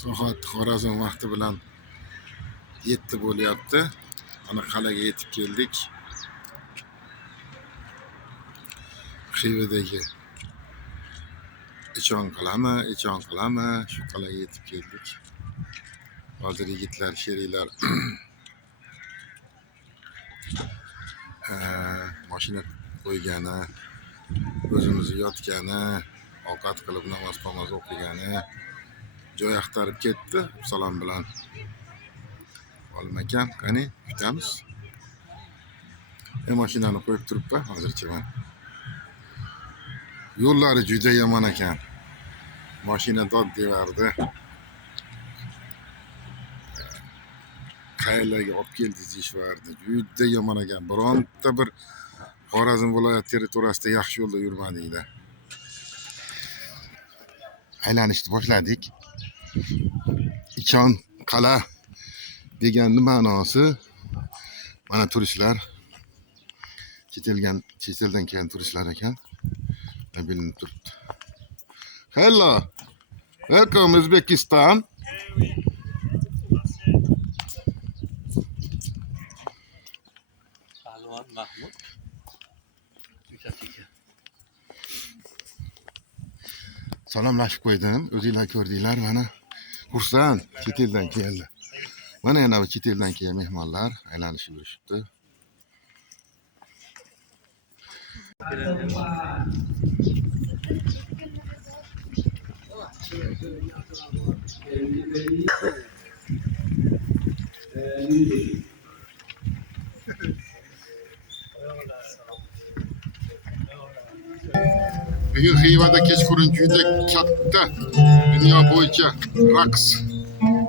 Soat Xorazm vaqti bilan 7 bo'lyapti. Ana qal'aga yetib keldik. Xivadagi Echon qilami, shu qal'aga yetib keldik. Hozir yigitlar, sheriklar mashina qo'ygani, o'zimiz yotgani, ovqat qilib namoz o'qigani, joy axtarib ketdi. Salom bilan olmakam, qani kutamiz. Mashinani qo'yib turibman hozircha men. Yo'llari juda yomon ekan. Mashina dod devardi. Qayerlarga olib keldik deyishvardi. Juda yomon ekan. Bironta bir Xorazm viloyat territoriyasida yaxshi yo'lda yurmadikda. Aylanishni boshladik. Echon qala deganning ma'nosi mana turistlar, chet eldan kelgan turistlar ekan. Bilinib turibdi. Hello. Welcome Uzbekistan. Mahmud. Salomlashib qo'ydim. O'zinglar ko'rdinglar mana. Xursand, chet eldan keldi. Mana yana bu chet eldan kelgan mehmonlar aylanishib yurishibdi. Bugun Xivada kechqurun juda katta dunyo bo'yicha raqs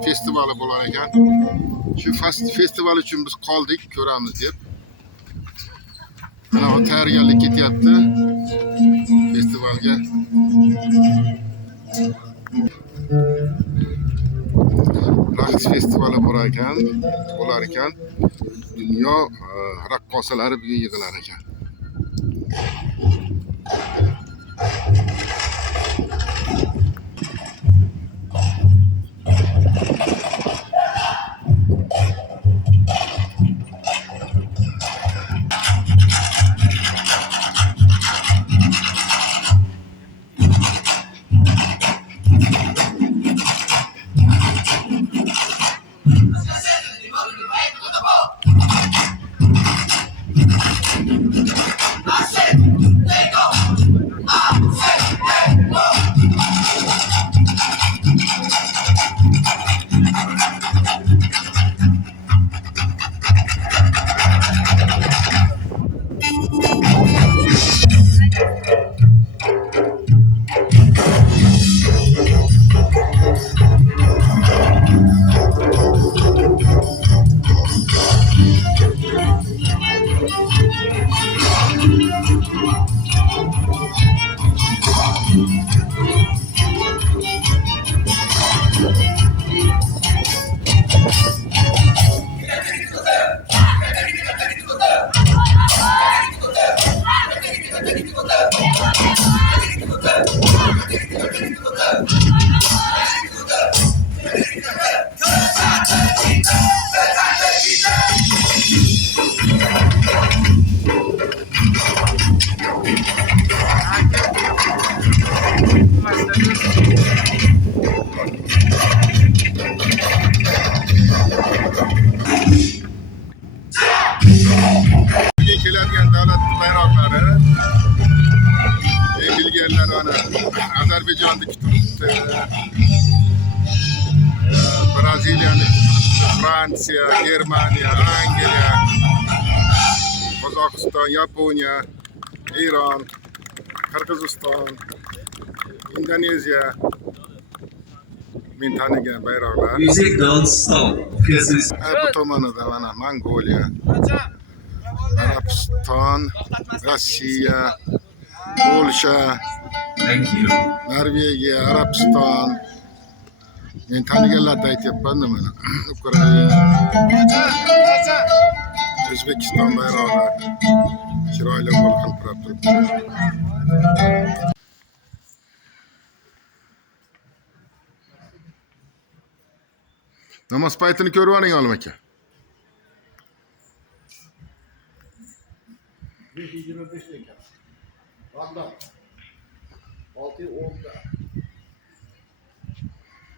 festivali bo'lar ekan. Shu festival uchun biz qoldik, ko'ramiz deb. Mana tayyorgarlik ketyapti festivalga. Raqs festivali bo'lar ekan. Dunyo raqqosalari bugun yig'ilar ekan. Keladigan davlat bayroqlari, bilganlar ana Ozarbayjonni kutibdi, Braziliyani, Fransiya, Germaniya, Angliya, Qozog'iston, Yaponiya, Eron, Qirg'iziston, Indoneziya. Men tanigan bayroqlar. Music don't stop. Bu tomonida mana Mongoliya, Arabiston, Rossiya, Polsha, Norvegiya, Arabiston. Men taniganlarni aytyapman mana. Ukraina, O'zbekiston bayrog'i chiroyli bo'lib hilpirab turibdi. Namoz paytini ko'rib oling olim aka. 525 ekan. Ramdan. 6-10'da.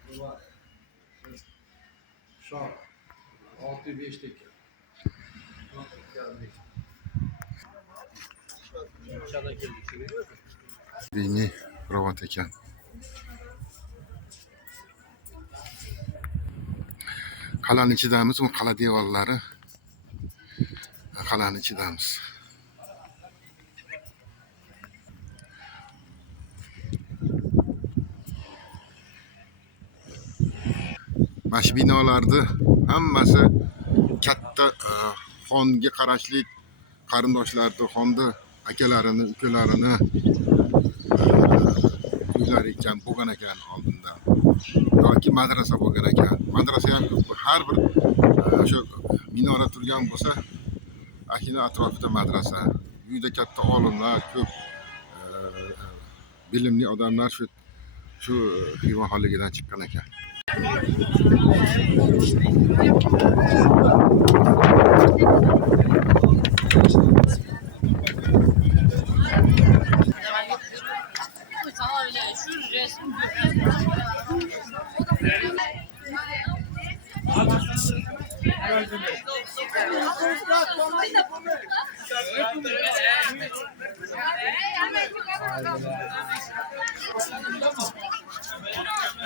Bu var. Şah. 6-5 ekan. Diniy provat ekan. Qal'aning ichidamiz, bu qala devorlari. Qal'aning ichidamiz. Mana shu binolarni hammasi katta xonga qarashli qarindoshlarni, xonni akalarini, ukalarini uylar ekan, bo'lgan ekan oldinda. Yoki madrasa bo'lgan ekan. Madrasa ham har bir shu minora turgan bo'lsa, akina atrofida madrasa, uyda katta olimlar, ko'p bilimli odamlar shu pivoxonligidan chiqqan ekan.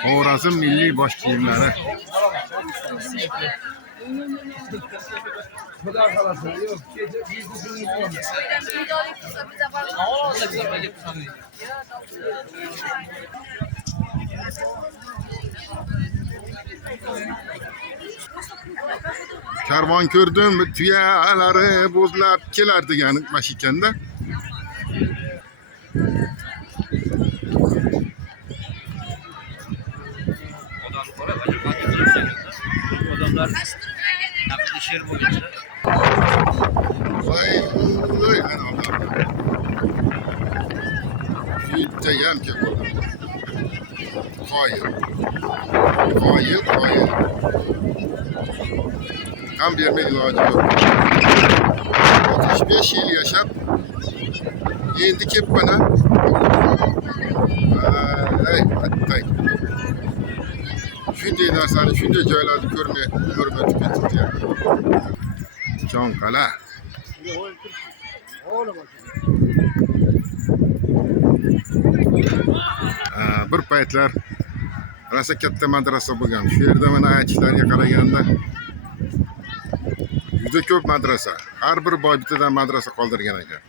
Xorazm milliy bosh kiyimlari. Xudo xolasa, yo'q, kecha bizning Karvon ko'rdim, tuyalari bo'zlab kelar degan mash ekanda. Odamlar iş yeri boyunca. Voy, ana odam. Judayam ko'p odam. Qoyil. Ham bermay iloji yo'q. 65 yil yashab, endi kelib mana. Attay. Shunday narsani, shunday joylarni ko'rmay o'tib ketibdi. Jonqala. Bir paytlar rosa katta madrasa bo'lgan. Shu yerda mana aytishlariga qaraganda juda ko'p madrasa. Har bir boy bittadan madrasa qoldirgan ekan.